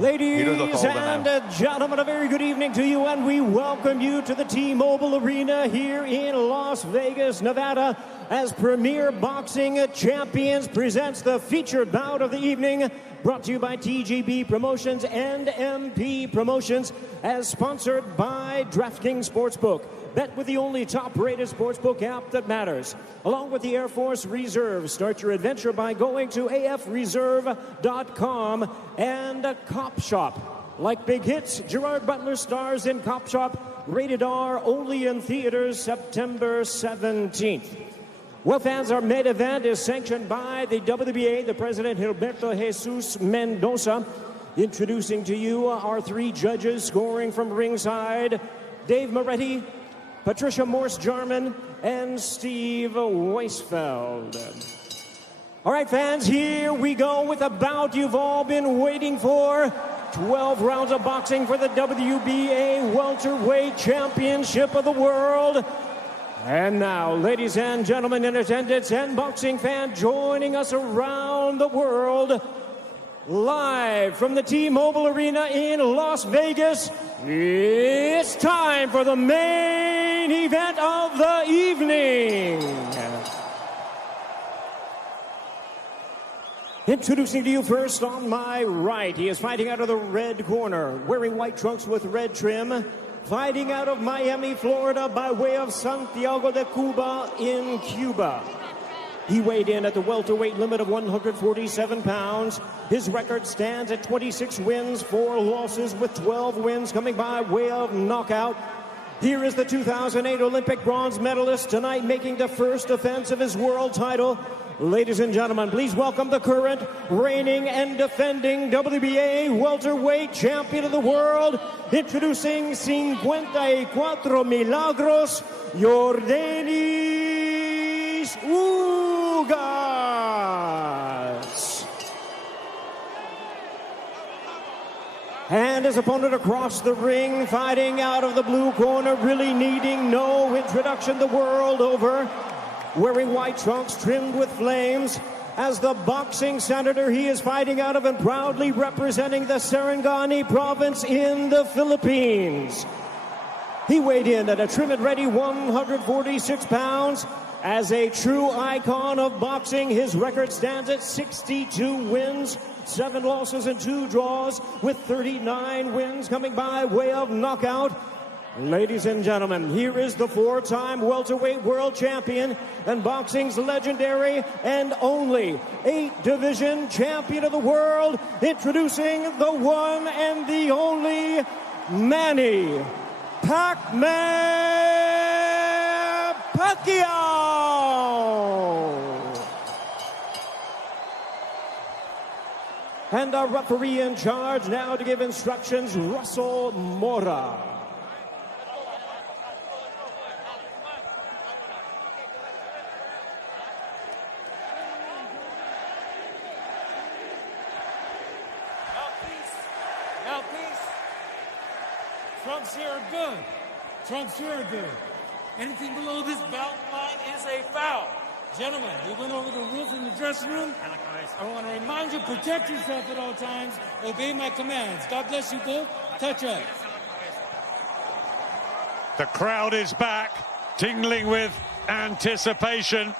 Ladies and gentlemen, a very good evening to you, and we welcome you to the T-Mobile Arena here in Las Vegas, Nevada, as Premier Boxing Champions presents the featured bout of the evening, brought to you by TGB Promotions and MP Promotions, as sponsored by DraftKings Sportsbook. Bet with the only top-rated sportsbook app that matters. Along with the Air Force Reserve, start your adventure by going to afreserve.com and Cop Shop. Like big hits, Gerard Butler stars in Cop Shop, rated R, only in theaters September 17th. Well, fans, our main event is sanctioned by the WBA, the President Gilberto Jesus Mendoza. Introducing to you our three judges scoring from ringside, Dave Moretti, Patricia Morse-Jarman, and Steve Weisfeld. All right, fans, here we go with a bout you've all been waiting for. 12 rounds of boxing for the WBA Welterweight Championship of the World. And now, ladies and gentlemen in attendance and boxing fans joining us around the world, live from the T-Mobile Arena in Las Vegas, it's time for the main event of the evening. Introducing to you first on my right, he is fighting out of the red corner, wearing white trunks with red trim, fighting out of Miami, Florida, by way of Santiago de Cuba in Cuba. He weighed in at the welterweight limit of 147 pounds. His record stands at 26 wins, 4 losses, with 12 wins coming by way of knockout. Here is the 2008 Olympic bronze medalist, tonight making the first defense of his world title. Ladies and gentlemen, please welcome the current, reigning and defending WBA welterweight champion of the world, introducing 54 Milagros, Yordenis Ugas. And his opponent across the ring, fighting out of the blue corner, really needing no introduction the world over, wearing white trunks trimmed with flames. As the boxing senator, he is fighting out of and proudly representing the Sarangani province in the Philippines. He weighed in at a trim and ready 146 pounds. As a true icon of boxing, his record stands at 62 wins, 7 losses and 2 draws, with 39 wins coming by way of knockout. Ladies and gentlemen, here is the 4-time welterweight world champion and boxing's legendary and only 8-division champion of the world, introducing the one and the only Manny Pac-Man Pacquiao. And our referee in charge now to give instructions, Russell Mora. Trunks here are good. Trunks here are good. Anything below this belt line is a foul. Gentlemen, we went over the rules in the dressing room. I want to remind you, protect yourself at all times. Obey my commands. God bless you both. Touch up. The crowd is back, tingling with anticipation.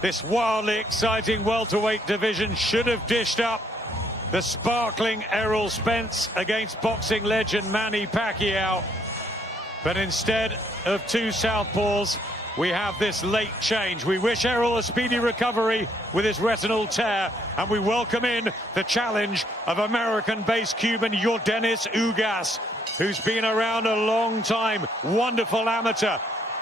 This wildly exciting welterweight division should have dished up the sparkling Errol Spence against boxing legend Manny Pacquiao. But instead of two southpaws, we have this late change. We wish Errol a speedy recovery with his retinal tear, and we welcome in the challenge of American-based Cuban Yordenis Ugas, who's been around a long time. Wonderful amateur.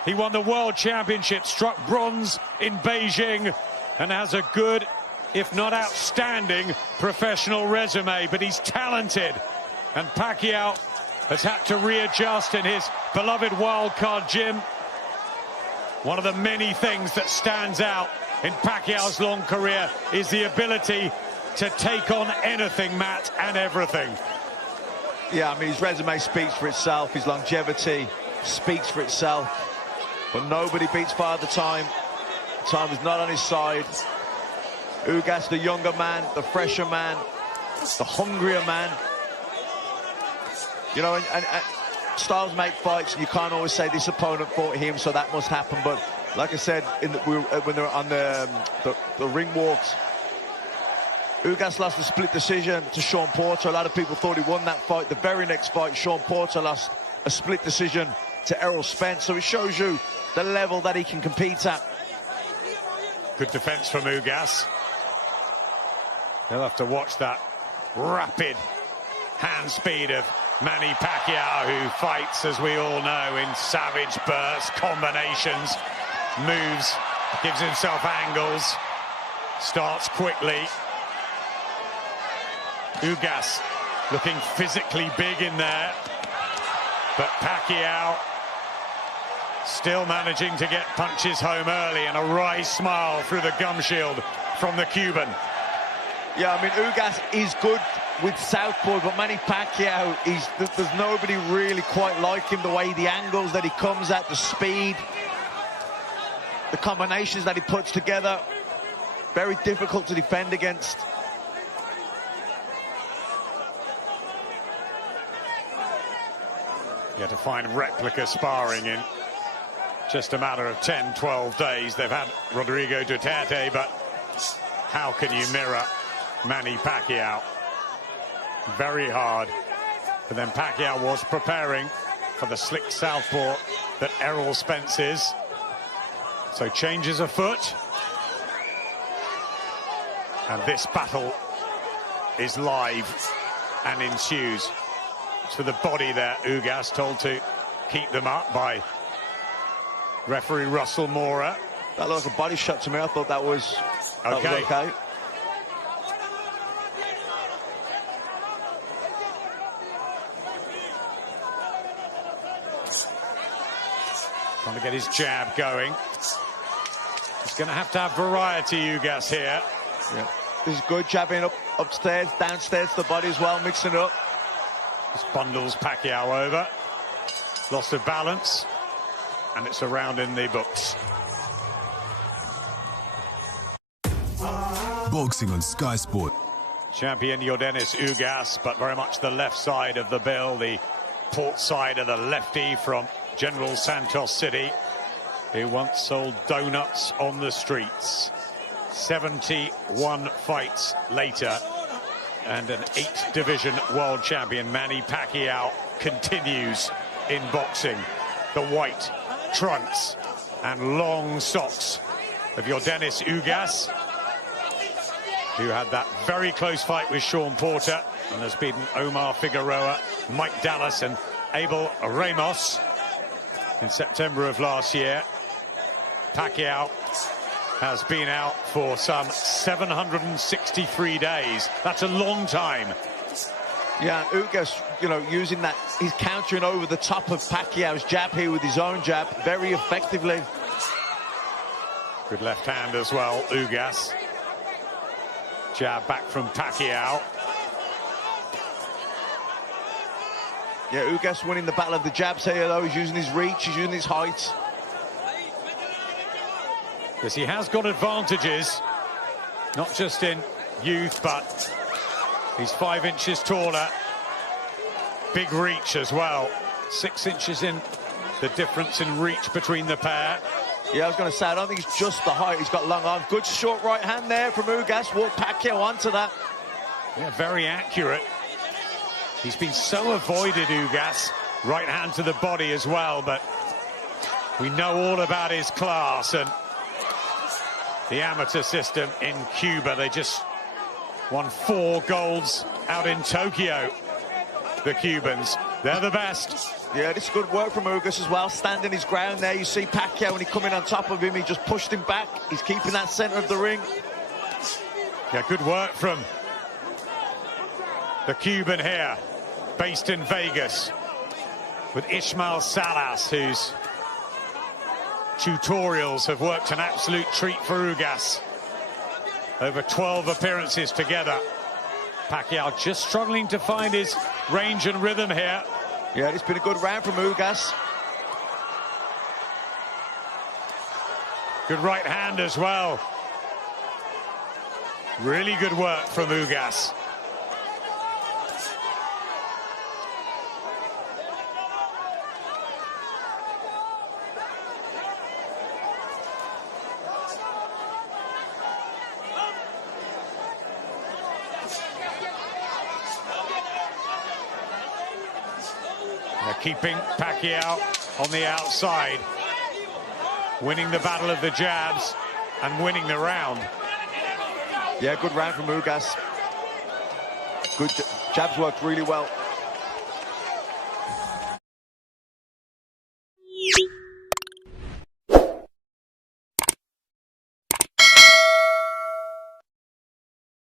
He won the World Championship, struck bronze in Beijing, and has a good, if not outstanding, professional resume. But he's talented, and Pacquiao has had to readjust in his beloved wildcard gym. One of the many things that stands out in Pacquiao's long career is the ability to take on anything, Matt, and everything. Yeah, I mean, his resume speaks for itself. His longevity speaks for itself. But nobody beats Father Time. Time is not on his side. Ugas, the younger man, the fresher man, the hungrier man. You know, and styles make fights, and you can't always say this opponent fought him, so that must happen. But like I said, when they were on the ring walks, Ugas lost a split decision to Sean Porter. A lot of people thought he won that fight. The very next fight, Sean Porter lost a split decision to Errol Spence. So it shows you the level that he can compete at. Good defense from Ugas. He'll have to watch that rapid hand speed of Manny Pacquiao, who fights, as we all know, in savage bursts, combinations, moves, gives himself angles, starts quickly. Ugas looking physically big in there, but Pacquiao still managing to get punches home early, and a wry smile through the gum shield from the Cuban. Yeah, I mean, Ugas is good with southpaw, but Manny Pacquiao, there's nobody really quite like him. The way, the angles that he comes at, the speed, the combinations that he puts together, very difficult to defend against. Yeah, to find replica sparring in just a matter of 10, 12 days. They've had Rodrigo Duterte, but how can you mirror Manny Pacquiao? Very hard. But then Pacquiao was preparing for the slick southpaw that Errol Spence is. So changes afoot. And this battle is live and ensues. To the body there, Ugas told to keep them up by referee Russell Mora. That looked like a body shot to me. I thought that was okay. Trying to get his jab going. He's going to have variety, Ugas, here. Yeah. This is good, jabbing upstairs, downstairs to the body as well, mixing it up. This bundles Pacquiao over. Loss of balance. And it's a round in the books. Boxing on Sky Sport. Champion Yordenis Ugas, but very much the left side of the bill, the port side of the lefty from General Santos City, who once sold donuts on the streets. 71 fights later, and an 8th division world champion, Manny Pacquiao, continues in boxing. The white trunks and long socks of Yordenis Ugas, who had that very close fight with Sean Porter and has beaten Omar Figueroa, Mike Dallas and Abel Ramos in September of last year. Pacquiao has been out for some 763 days. That's a long time. Yeah, Ugas, you know, using that, he's countering over the top of Pacquiao's jab here with his own jab very effectively. Good left hand as well, Ugas. Jab back from Pacquiao. Yeah, Ugas winning the battle of the jabs here, though. He's using his reach, he's using his height. Yes, he has got advantages, not just in youth, but he's 5 inches taller. Big reach as well. 6 inches in the difference in reach between the pair. Yeah, I was going to say, I don't think it's just the height. He's got long arms. Good short right hand there from Ugas. Walked Pacquiao onto that. Yeah, very accurate. He's been so avoided, Ugas. Right hand to the body as well, but we know all about his class and the amateur system in Cuba. They just won 4 golds out in Tokyo, the Cubans. They're the best. Yeah, this is good work from Ugas as well, standing his ground there. You see Pacquiao, when he come in on top of him, he just pushed him back. He's keeping that center of the ring. Yeah, good work from the Cuban here, based in Vegas, with Ismael Salas, whose tutorials have worked an absolute treat for Ugas. Over 12 appearances together. Pacquiao just struggling to find his range and rhythm here. Yeah, it's been a good round from Ugas. Good right hand as well. Really good work from Ugas. keeping Pacquiao on the outside, winning the battle of the jabs and winning the round. Yeah, good round from Ugas. Good jabs worked really well.